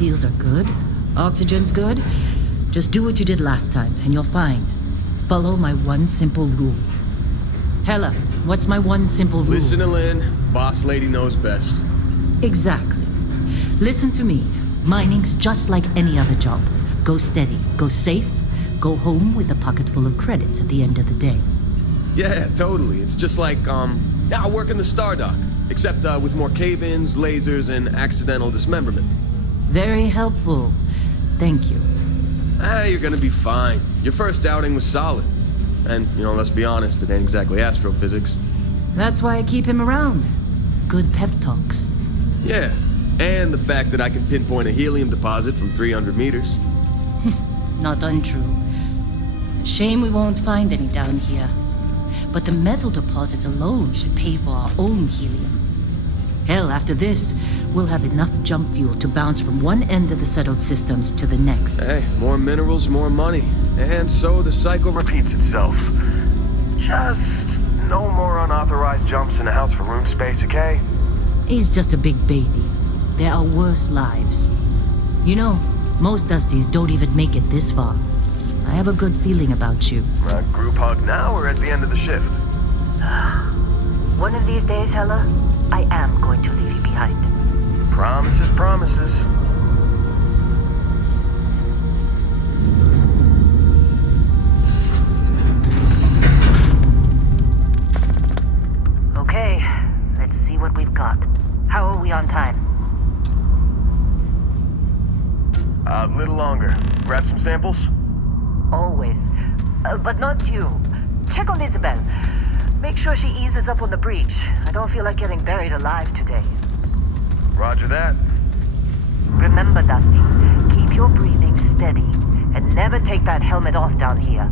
seals are good, oxygen's good, just do what you did last time, and you're fine. Follow my one simple rule. Hella, what's my one simple rule? Listen to Lynn. Boss lady knows best. Exactly. Listen to me. Mining's just like any other job. Go steady, go safe, go home with a pocket full of credits at the end of the day. Yeah, totally. It's just like, I work in the Star Dock. Except, with more cave-ins, lasers, and accidental dismemberment. Very helpful. Thank you. You're gonna be fine. Your first outing was solid. And, let's be honest, it ain't exactly astrophysics. That's why I keep him around. Good pep talks. Yeah, and the fact that I can pinpoint a helium deposit from 300 meters. Not untrue. Shame we won't find any down here. But the metal deposits alone should pay for our own helium. Hell, after this, we'll have enough jump fuel to bounce from one end of the settled systems to the next. Hey, more minerals, more money. And so the cycle repeats itself. Just no more unauthorized jumps in the house for room space, okay? He's just a big baby. There are worse lives. Most Dusties don't even make it this far. I have a good feeling about you. Group hug now or at the end of the shift? One of these days, Hella, I am going to leave you behind. Promises, promises. Okay, let's see what we've got. How are we on time? A little longer. Grab some samples? Always. But not you. Check on Isabel. Make sure she eases up on the breach. I don't feel like getting buried alive today. Roger that. Remember, Dusty, keep your breathing steady and never take that helmet off down here.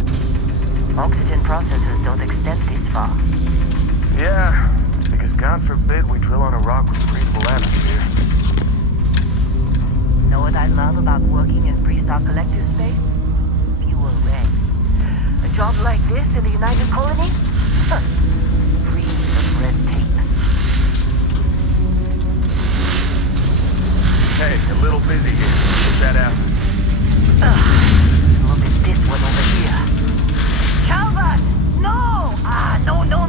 Oxygen processors don't extend this far. Yeah, because God forbid we drill on a rock with a breathable atmosphere. Know what I love about working in Freestar Collective space? Fewer regs. A job like this in the United Colonies? Huh. Free of red tape. Hey, a little busy here. Get that out. Look at this one over here. Calvert! No!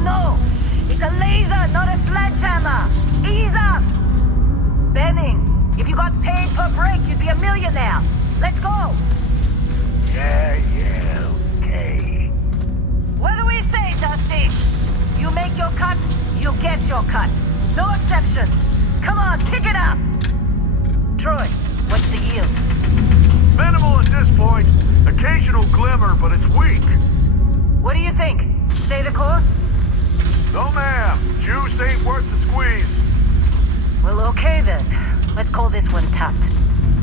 No. It's a laser, not a sledgehammer. Ease up! Benning, if you got paid per break, you'd be a millionaire. Let's go! Yeah, okay. What do we say, Dusty? You make your cut, you get your cut. No exceptions. Come on, pick it up! Troy, what's the yield? Minimal at this point. Occasional glimmer, but it's weak. What do you think? Stay the course? No, ma'am. Juice ain't worth the squeeze. Well, okay then. Let's call this one tapped.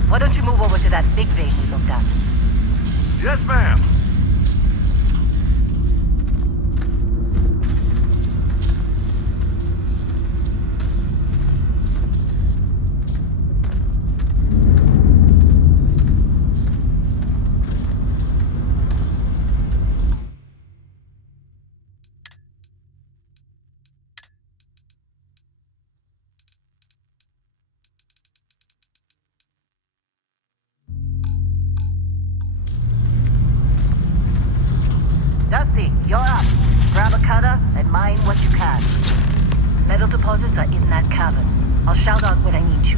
Why don't you move over to that big vein we looked at? Yes, ma'am. Dusty, you're up. Grab a cutter and mine what you can. Metal deposits are in that cavern. I'll shout out when I need you.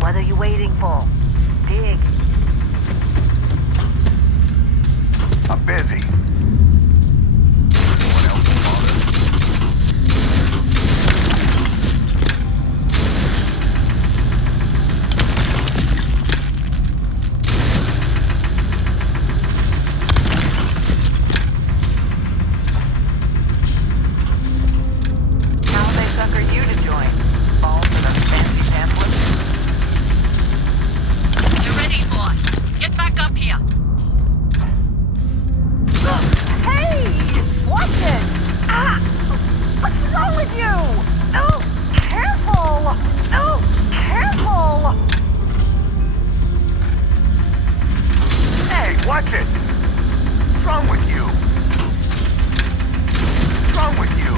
What are you waiting for? Dig. I'm busy. Anyone else Watch it! What's wrong with you? What's wrong with you?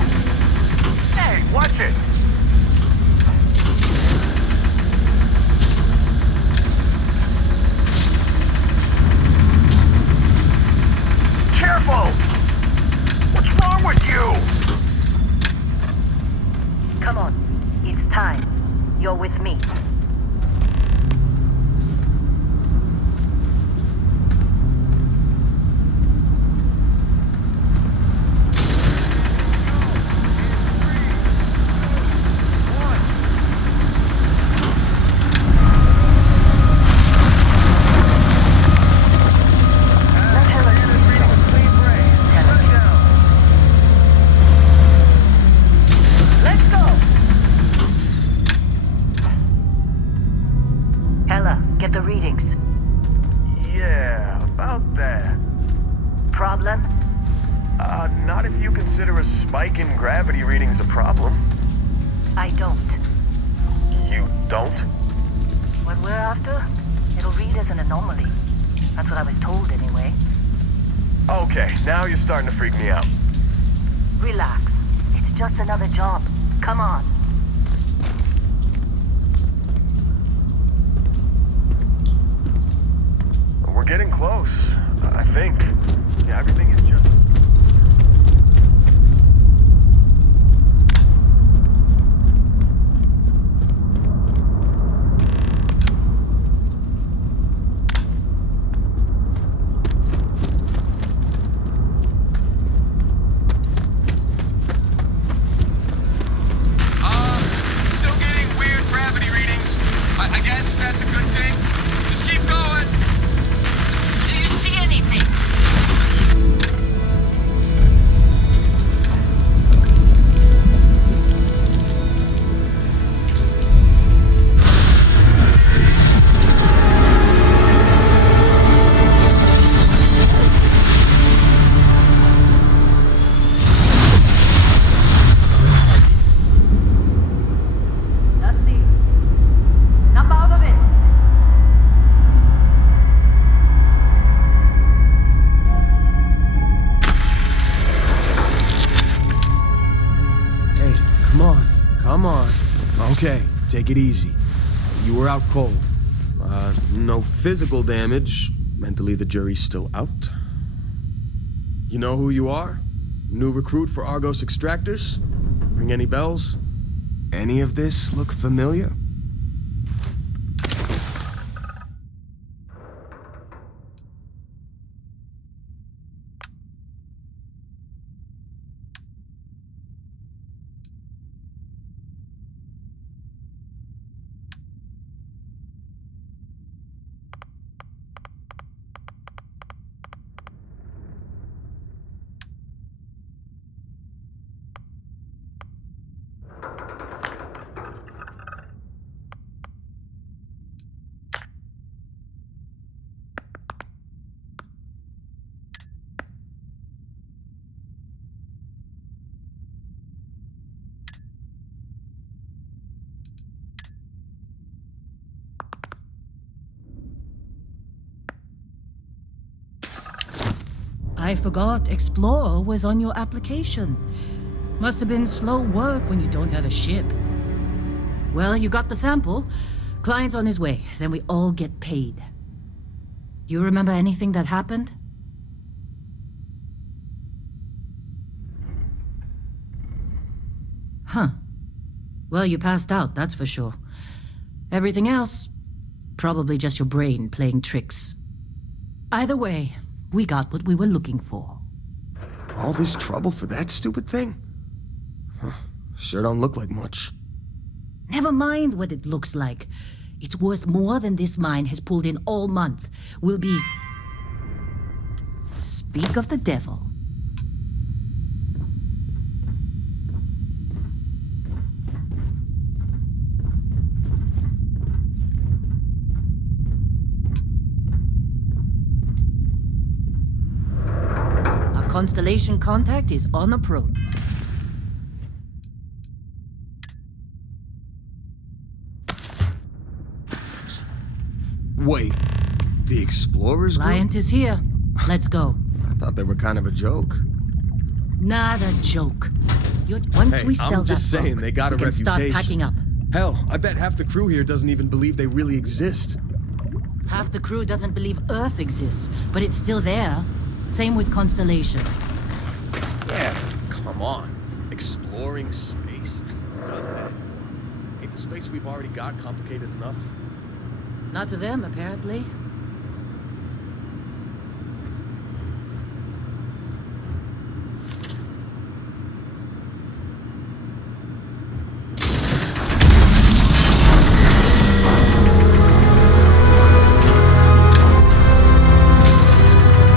Hey, watch it! problem? Not if you consider a spike in gravity readings a problem. I don't. You don't? What we're after, it'll read as an anomaly. That's what I was told anyway. Okay, now you're starting to freak me out. Relax. It's just another job. Come on. We're getting close, I think. Yeah, everything is just... Still getting weird gravity readings. I guess that's a good thing. Just keep going. Do you see anything? Dusty, snap out of it. Hey, come on. Come on. Okay, take it easy. You were out cold. No physical damage. Mentally, the jury's still out. You know who you are? New recruit for Argos Extractors? Ring any bells? Any of this look familiar? I forgot Explorer was on your application. Must have been slow work when you don't have a ship. Well, you got the sample. Client's on his way, then we all get paid. Do you remember anything that happened? Huh. Well, you passed out, that's for sure. Everything else, probably just your brain playing tricks. Either way, we got what we were looking for. All this trouble for that stupid thing? Huh, sure don't look like much. Never mind what it looks like. It's worth more than this mine has pulled in all month. We'll be... Speak of the devil. Our constellation contact is on approach. Wait, the Explorers group? Client is here. Let's go. I thought they were kind of a joke. Not a joke. Once Hey, we sell I'm just that saying, book, they got a we can start reputation. packing up. Hell, I bet half the crew here doesn't even believe they really exist. Half the crew doesn't believe Earth exists, but it's still there. Same with Constellation. Yeah, come on. Exploring space? Who does that? Ain't the space we've already got complicated enough? Not to them, apparently.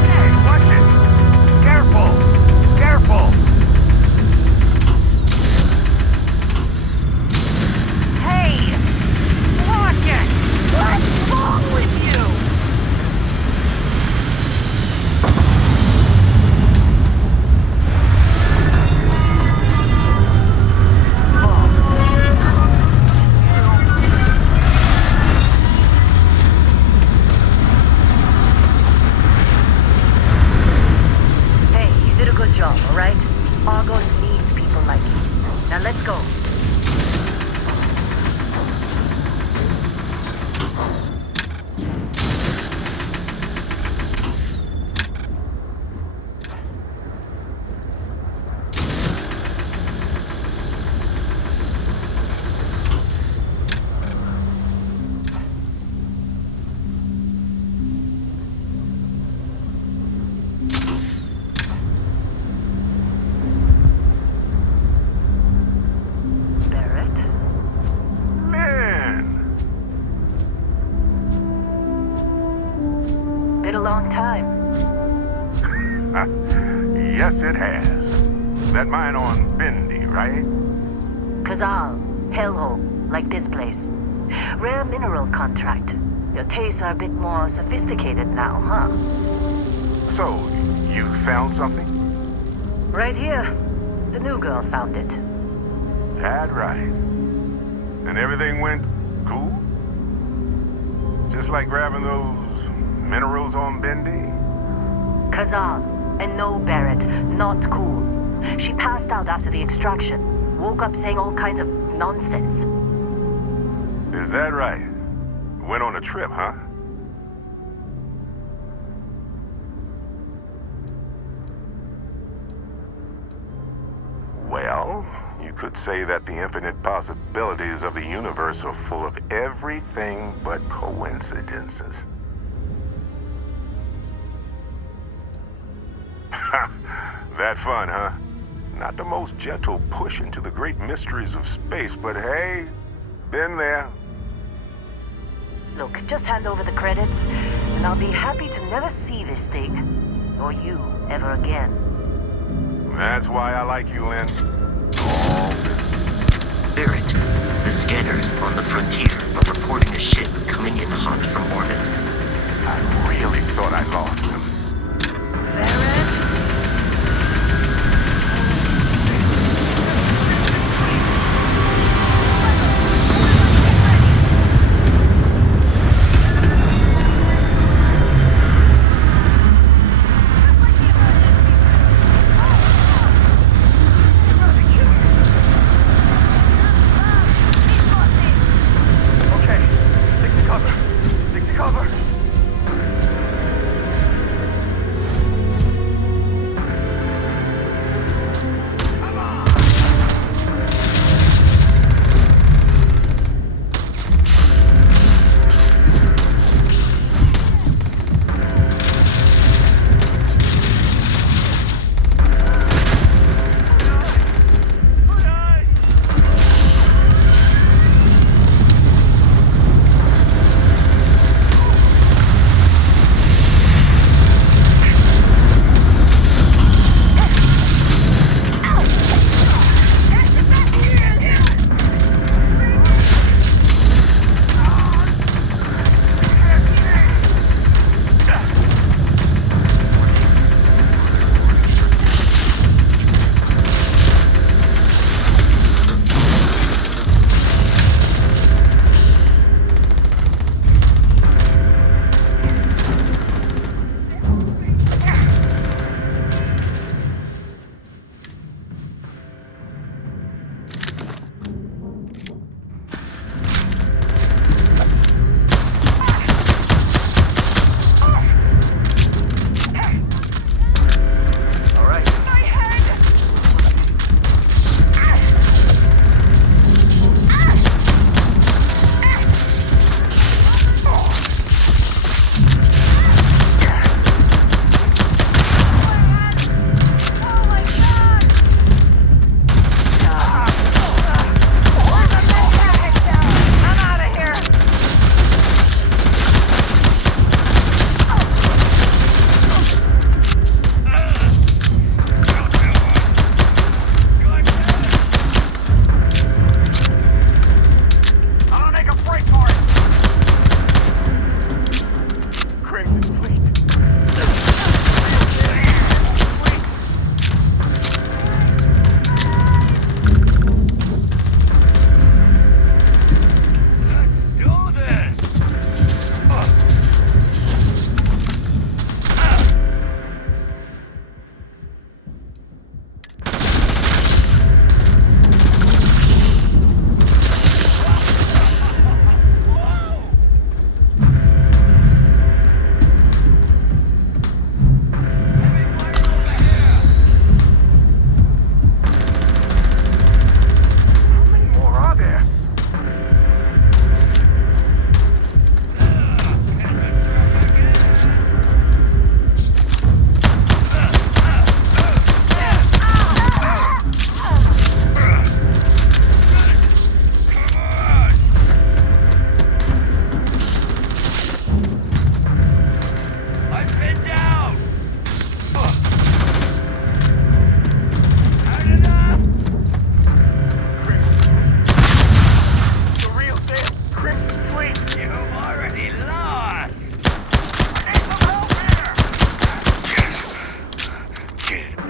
Hey, watch it! Careful! Careful! Hey! Watch it! What's wrong with you? job, all right? Argos needs people like you. Now let's go. Yes, it has. That mine on Bendy, right? Kazal, hellhole, like this place. Rare mineral contract. Your tastes are a bit more sophisticated now, huh? So, you found something? Right here. The new girl found it. That right. And everything went cool? Just like grabbing those minerals on Bendy? Kazal. And no, Barrett, not cool. She passed out after the extraction. Woke up saying all kinds of nonsense. Is that right? Went on a trip, huh? Well, you could say that the infinite possibilities of the universe are full of everything but coincidences. That fun, huh? Not the most gentle push into the great mysteries of space, but hey, been there. Look, just hand over the credits, and I'll be happy to never see this thing, or you, ever again. That's why I like you, Lynn. Barrett, the scanners on the frontier are reporting a ship coming in hot from orbit. I really thought I lost them. Barrett?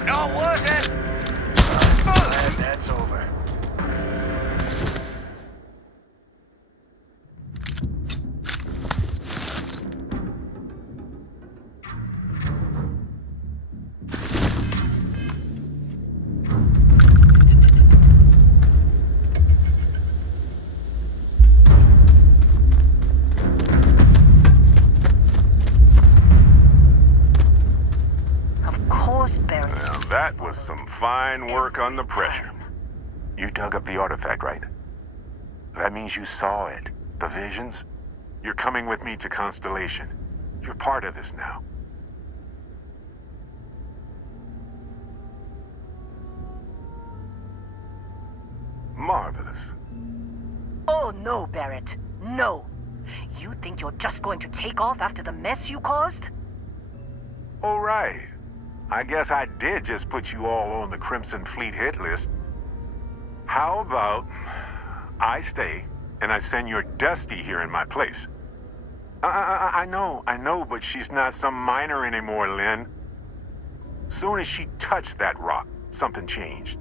Not worth it! Glad that's over. Of course, Barrett. Now, that was some fine work under pressure. You dug up the artifact, right? That means you saw it. The visions? You're coming with me to Constellation. You're part of this now. Marvelous. Oh, no, Barrett. No. You think you're just going to take off after the mess you caused? All right. I guess I did just put you all on the Crimson Fleet hit list. How about I stay and I send your Dusty here in my place? I know, but she's not some miner anymore, Lynn. Soon as she touched that rock, something changed.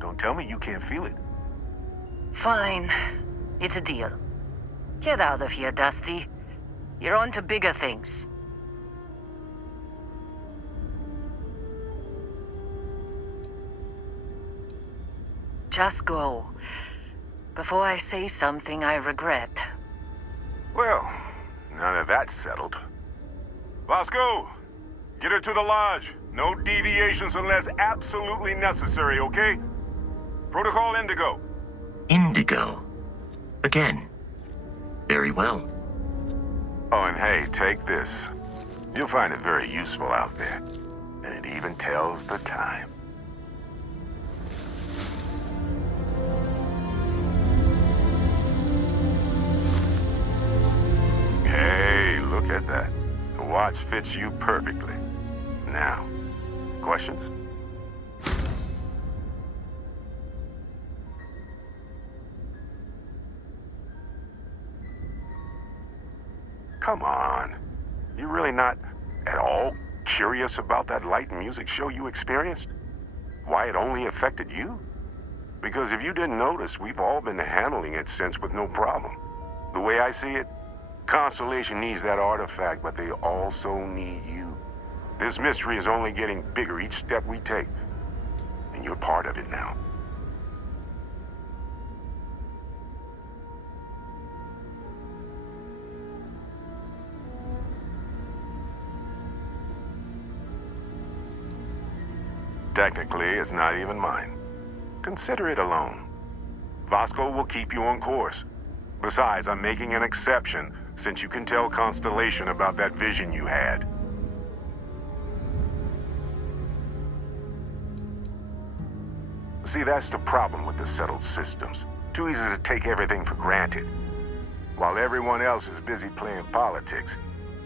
Don't tell me you can't feel it. Fine. It's a deal. Get out of here, Dusty. You're on to bigger things. Just go. Before I say something I regret. Well, now that that's settled. Vasco, get her to the lodge. No deviations unless absolutely necessary, okay? Protocol Indigo. Indigo. Again. Very well. Oh, and hey, take this. You'll find it very useful out there. And it even tells the time. Hey, look at that. The watch fits you perfectly. Now, questions? Come on. You really not at all curious about that light and music show you experienced? Why it only affected you? Because if you didn't notice, we've all been handling it since with no problem. The way I see it, Constellation needs that artifact, but they also need you. This mystery is only getting bigger each step we take, and you're part of it now. Technically, it's not even mine. Consider it a loan. Vasco will keep you on course. Besides, I'm making an exception since you can tell Constellation about that vision you had. See, that's the problem with the settled systems. Too easy to take everything for granted. While everyone else is busy playing politics,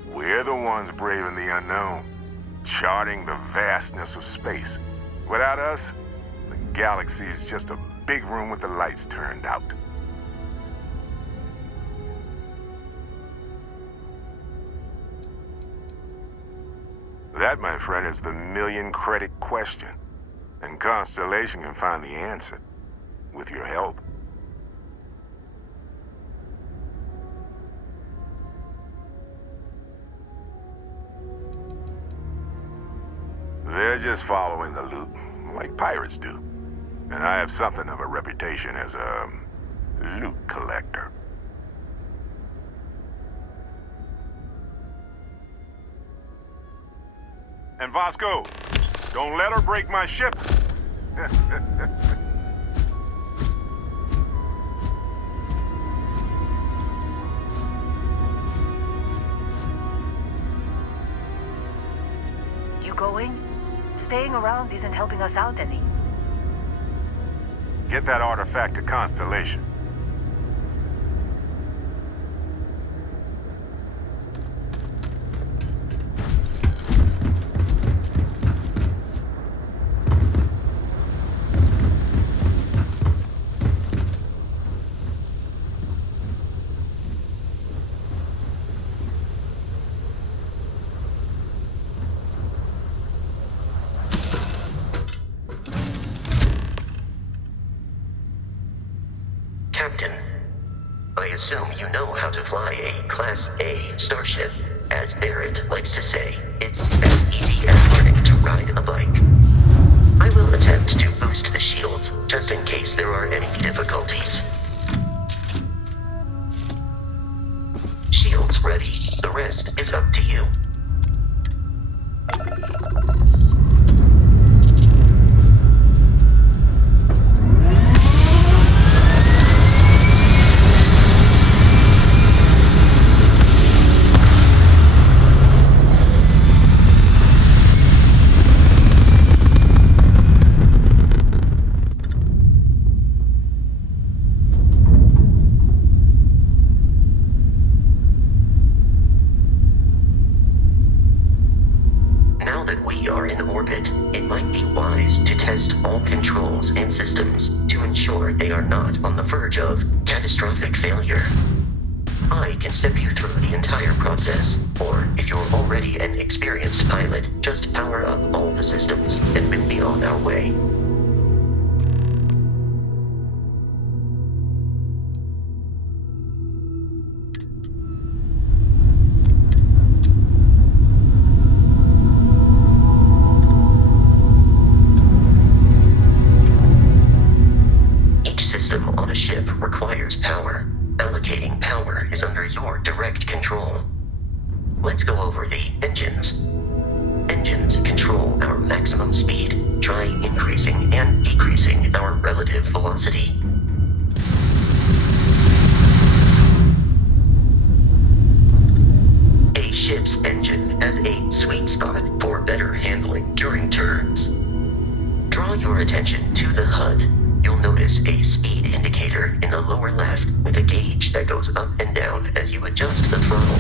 we're the ones braving the unknown, charting the vastness of space. Without us, the galaxy is just a big room with the lights turned out. That, my friend, is the million-credit question. And Constellation can find the answer, with your help. They're just following the loot, like pirates do. And I have something of a reputation as a loot collector. And Vasco, don't let her break my ship. You going? Staying around isn't helping us out any. Get that artifact to Constellation. assume you know how to fly a Class A starship. As Barrett likes to say, it's as easy as learning to ride a bike. I will attempt to boost the shields, just in case there are any difficulties. Shields ready. The rest is up to you. It might be wise to test all controls and systems to ensure they are not on the verge of catastrophic failure. I can step you through the entire process, or if you're already an experienced pilot, just power up all the systems and we'll be on our way. Requires power. Allocating power is under your direct control. Let's go over the engines. Engines control our maximum speed. Try increasing and decreasing our relative velocity. A ship's engine has a sweet spot for better handling during turns. Draw your attention to the HUD. You'll notice a speed indicator in the lower left with a gauge that goes up and down as you adjust the throttle.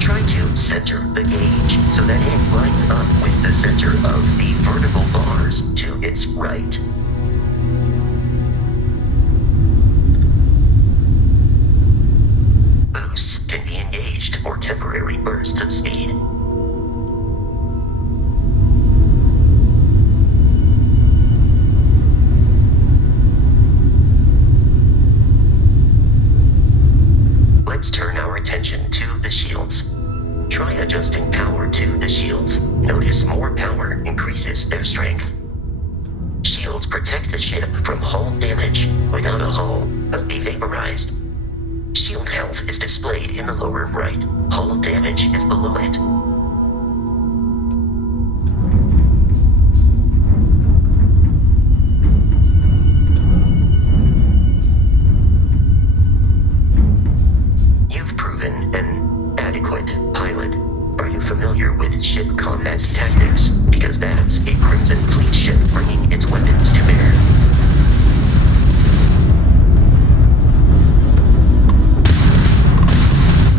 Try to center the gauge so that it lines up with the center of the vertical bars to its right. Boosts can be engaged for temporary bursts of speed. Let's turn our attention to the shields. Try adjusting power to the shields. Notice more power increases their strength. Shields protect the ship from hull damage. Without a hull, but be vaporized. Shield health is displayed in the lower right. Hull damage is below it. Pilot, are you familiar with ship combat tactics? Because that's a Crimson Fleet ship bringing its weapons to bear.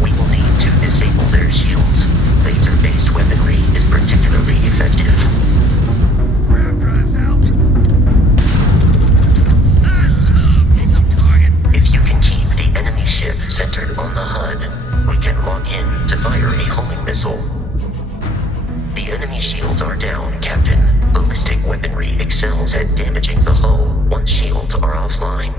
We will need to disable their shields. Laser-based weaponry is particularly effective. If you can keep the enemy ship centered on the HUD, we can lock in to fire a homing missile. The enemy shields are down, Captain. Ballistic weaponry excels at damaging the hull once shields are offline.